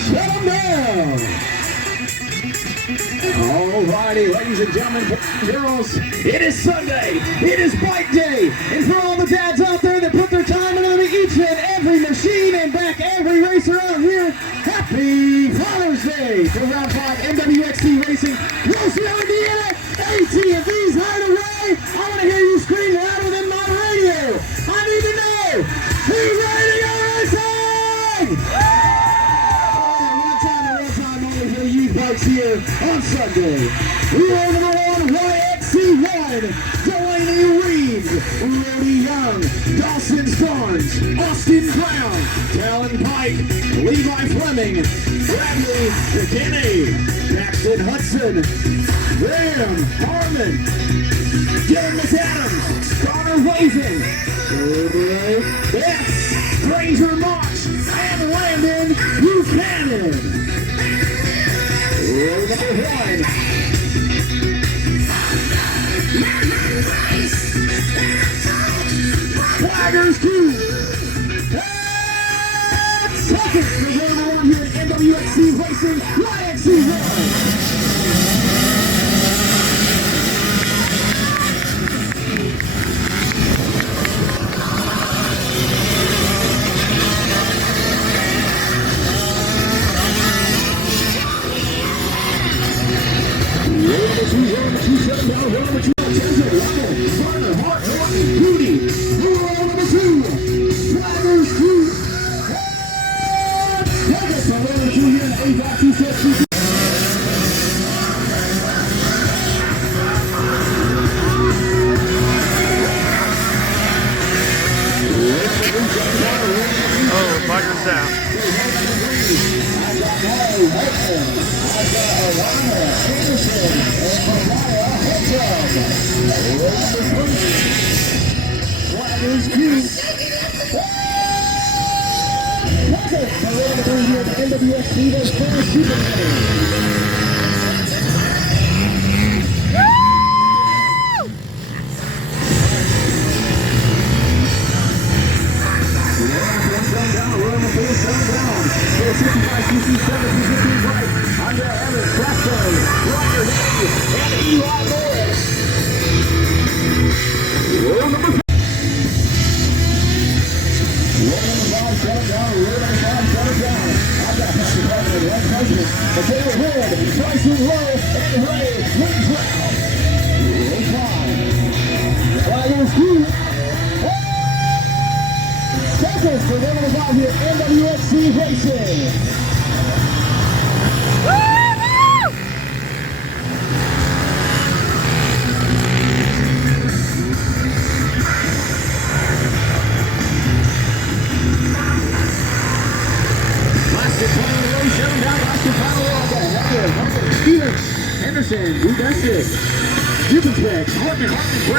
shut them down. Alrighty, ladies and gentlemen, boys and girls, it is Sunday, it is bike day, and for all the dads out there that put their time into each and every machine and back every racer out here, happy Father's Day for Round 5 Mwxc Racing, Rosedale, Indiana, AT&V's Hideaway. I want to hear you scream louder than my radio. I need to know, who's ready to go racing? One time only for you folks here on Sunday. We are number 1, Mwxc1, Delaney Reeves, Rudy Young, Dawson Starnes, Austin Brown, Talon Pike, Levi Fleming, Bradley McKinney, Paxton Hudson, Graham Harmon, Dylan McAdams, Connor Wazen, Bess, Granger March, and Landon Buchanan. Row number 1. Flaggers 2. And second for number 1 here at Mwxc Racing, Mwxc1. Oh, bugger's out. Second for one of the five here, Mwxc Racing. Steven Henderson, Udesik, Dukenbeck, Hartman,